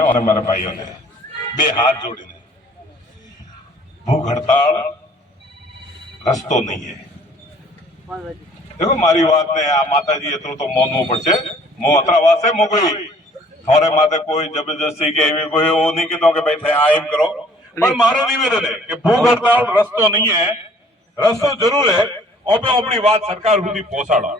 और हमारे भाइयों ने बे हाथ जोड़ीने भूख हड़ताल रस्तो नहीं है। देखो मारी बात ने आ माताजी એટલું તો માનવું પડશે। મો અતરા વાસે મો કોઈ થોરે માથે કોઈ જબરદસ્તી કે એવી કોઈ એવો નહીં કીધો કે ભાઈ આ એમ કરો, પણ મારું નિવેદન है કે ભૂખ હડતાલ રસ્તો नहीं है। રસ્તો જરૂર है ઓપે આપણી વાત સરકાર સુધી પહોંચાડો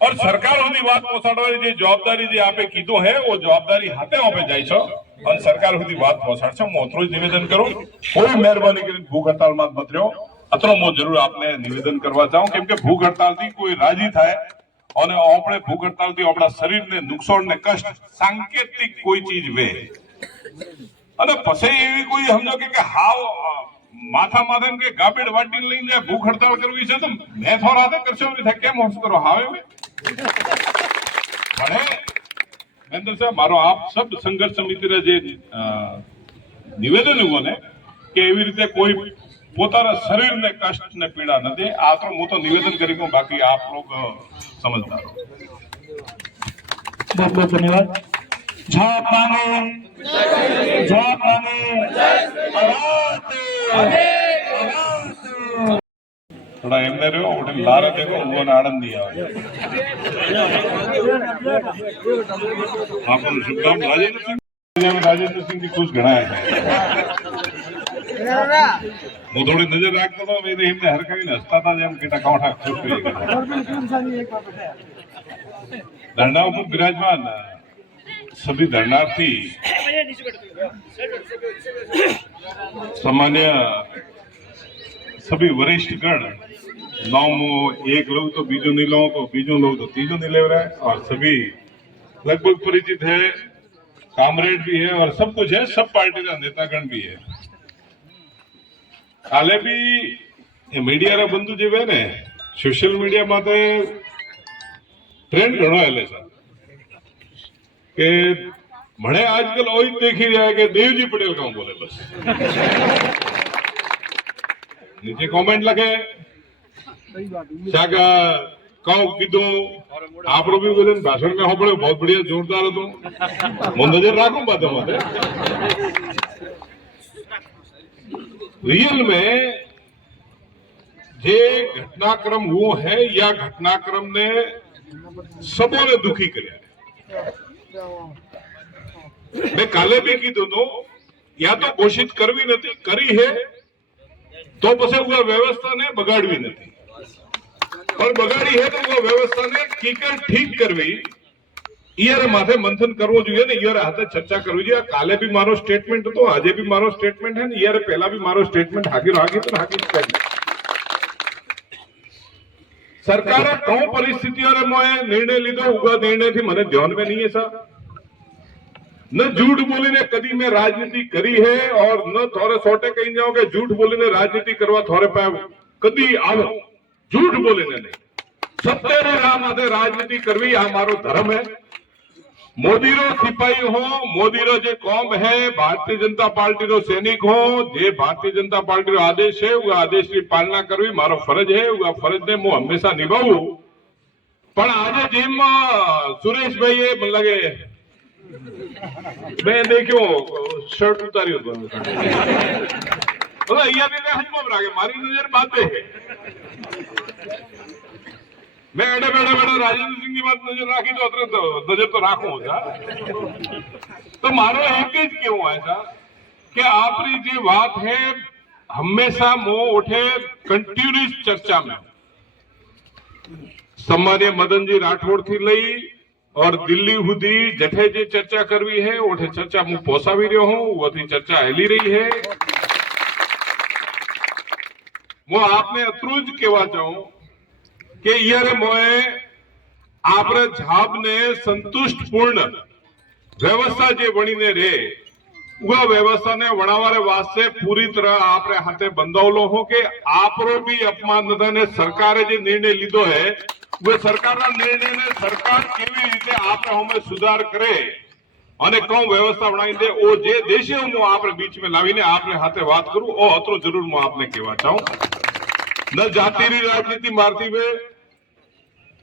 और सरकार સુધી વાત પહોંચાડવાની જે જવાબદારી જે આપે કીધું है वो जवाबदारी हाथे आपे જાય છો और सरकार સુધી વાત પહોંચાડશે। હું એટલું જ નિવેદન કરું, કોઈ મહેરબાની કરીને ભૂખ હડતાલમાં મત રહ્યો અતરો હું જરૂર આપને નિવેદન કરવા ચાહું, કેમ કે ભૂખ હડતાલથી કોઈ રાજી થાય અને આપણે ભૂખ હડતાલથી આપણા શરીરને નુકસાન ને કષ્ટ સાંકેતિક કોઈ ચીજ વે અને પછી એવી કોઈ સમજો કે હાવ માથા માથે કે ગાબેડ વાટી લઈને જાય ભૂખ હડતાલ કરવી છે તો મેં થોડા હાથે કરશો કેમ હોશ કરો હાવે ભણે મહેન્દ્ર સાહેબ મારો આપ સબ સંઘર્ષ સમિતિના જે નિવેદન એવું ને કે એવી રીતે કોઈ પોતાના શરીરને કષ્ટ ને પીડા ન દે। આ તો હું તો નિવેદન કરી દઉં, બાકી આપ લોગ સમજદાર हो। बहुत बहुत धन्यवाद। जवाब मांगे थोड़ा एमने रहो उठे लारे देखो वो आनंद नहीं आवे। आपको शुभकाम राजेंद्र सिंह की खुश घना है। वो थोड़ी नजर रखता था वे एमने हर कहीं हंसता था जब केटा काउंटा खुश हुई धरना पर विराजमान सभी धरनार्थी सामान्य सभी वरिष्ठ गण नौ एक लोग तो बीजों नहीं लो तो बीजों लोग तो तीजों नहीं ले रहा है और सभी लगभग परिचित है, कामरेड भी है और सब कुछ है, सब पार्टी का नेतागण भी है। काले भी मीडिया रा बंधु जो है ने सोशल मीडिया माते ट्रेंड घणो हेले सर के मणे आजकल वही देखी रहा है कि देवजी पटेल कौन बोले बस नीचे कमेंट लगे शाका कौ कीधु आप भी बोले भाषण में हो पड़े बहुत बढ़िया जोरदार हो मैं नजर राखू बातों माते। रियल में जे घटनाक्रम वो है या घटनाक्रम ने सबोने दुखी કર્યા। मैं काले भी कीधु तो या तो घोषित करवी नहीं करी है तो पछे वो व्यवस्था ने बगाड़वी नहीं और बगाड़ी है तो वो व्यवस्था ने कीकर ठीक करवी ईयर माथे मंथन करवो જોઈએ ને ईयर हाथे चर्चा करवी જોઈએ। काले भी मारो स्टेटमेंट तो आज भी मारो स्टेटमेंट है ने ईयर पहला भी मारो स्टेटमेंट हाकी तो सरकारे कौ परिस्थितियों में निर्णय लीधो उगा निर्णय थी मने ध्यान में नहीं है सर। न झूठ बोलीने कदी में राजनीति करी है और न थोड़े सोटे कहीं जाओ के झूठ बोलीने राजनीति करवा थोड़े पे कदी आओ झूठ बोलीने नहीं सत्य रे राह माथे राजनीति करवी आ मारो धर्म है। मोदी रो सिपाही हो मोदी रो जे कौम है भारतीय जनता पार्टी रो सैनिक हो जे भारतीय जनता पार्टी रो आदेश है वो आदेश की पालना करवी मारो फरज है। वो फरज ने मु हमेशा निभावू पण आज जेम सुरेश भाई मन लगे मैं देखो शर्ट उतारियो तो अहिया भी हजम राखे मारी नजर बात है मैं एडे बेड़ा बेड़ा राजेंद्र सिंह की बात नजर राखी तो अतरे तो नजर तो राखू तो मारो एक ज क्यों है सर कि आपरी जी बात है हमेशा मुंह उठे कंटिन्यूस चर्चा में सम्मान्य मदन जी राठौड़ थी लई और दिल्ली हुदी जठे जे चर्चा करवी है ओठे चर्चा मु पहुंचावी रह्यो हूं वो थी चर्चा हेली रही है। वो आपने अतरुज केवा चाहूं के यार मोए आपरे झाब ने संतुष्ट पूर्ण व्यवस्था जे बनीने रे वह व्यवस्था ने वणावारे वास्ते पूरी तरह आपरे हाथे बंधावलो हो के आपरो भी अपमान न थाय ने सरकारे जे निर्णय लीधो है वो सरकारना निर्णय ने सरकार केवी रीते आपरे होमे सुधार करे અને કઉ વ્યવસ્થા બનાવી દે ઓ જે દેશે હું આપરે बीच में लावीने आपने हाथे बात करूं ओ अतरो जरूर मैं आपने कहवा चाहूं न जाति री राजनीति मारती वे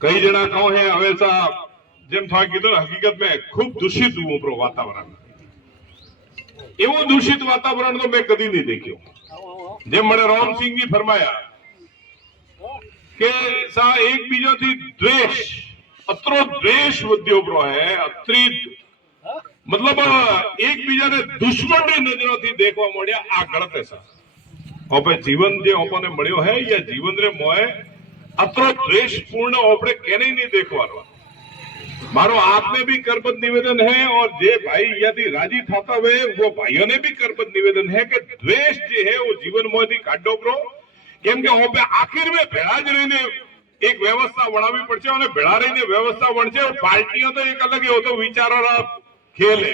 कई जना कहो है हमेशा જેમ થવા કીધું હકીકત में खूब दूषित हुओ वातावरण એવું દૂષિત વાતાવરણ તો મેં કદી નહીં દેખ્યું. જેમ મને રામસિંહજી ફરમાયા કે સા એકબીજાથી દ્વેષ અત્રો દ્વેષ વધ્યો બ્રો હે અત્રી मतलब એકબીજાને દુશ્મનની નજરોથી દેખવા મળ્યા. આ ગલત है સર. ઓપે જીવન જે ઓપને મળ્યો હે યા જીવન રે મોય અત્રો દ્વેષपूर्ण ઓપડે કેને નહીં દેખવાનો. मारो आपने भी करबद्ध निवेदन है और जे भाई यदि राजी थाता हुए वो भाइयों ने भी करबद्ध निवेदन है कि द्वेष जे है वो जीवन मोदी काढो करो. केम के हो पे आखिर में भेड़ा ज रहीने एक व्यवस्था बनावी पड़छे અને ભેળા રહીને વ્યવસ્થા બનશે. પાર્ટીઓ તો એક અલગ એ તો વિચારોના ખેલ है.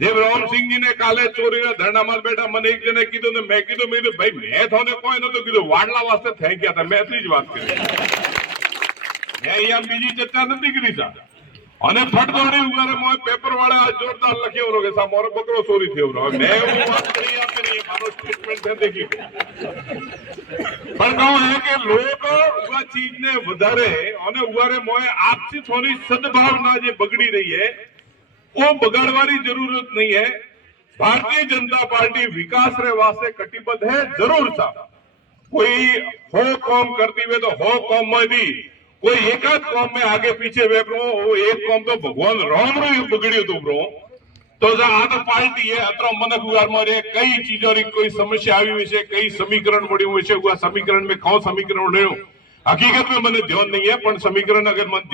જેમ રામસિંહજી ને કાલે ચોરીના ધરણામાં બેઠા મને એક જણે કીધું ને મેં કીધું ભાઈ મેં થોને કોઈ નતું કીધું વાડલા વાસ્તે થઈ ગયા હતા. મેં એટલી જ વાત કરી. मैं यहाँ बीजी चर्चा नहीं करी था અને ફટદોડી ઉગારે મોય પેપર વાળા આ જોરદાર લખ્યો રો કે સા મોરો બકરો ચોરી થયો રો. मैं वो बात करी आप नहीं मानो स्टेटमेंट है देखी પણ કહું है કે लोग उगा चीज ने વધારે અને ઉગારે મોય आपसी थोड़ी सद्भावना જે બગડી રહી है वो બગાડવાની જરૂરત नहीं है. भारतीय जनता पार्टी विकास रे वास्ते कटिबद्ध है जरूर था. कोई हो कौम करती हुए तो हो कौम में भी कोई एकाध कौम में आगे पीछे वेपरो वो एक कौम तो भगवान राम रो बगड़ियो तो ब्रो. तो आ तो पार्टी है अतरो मनक उगार मारे कई चीजों की कोई समस्या आई हुई है कई समीकरण बड़ी हुई है. समीकरण में कौन समीकरण बन्यो हकीकत में मैंने ध्यान नहीं है पण समीकरण अगर मन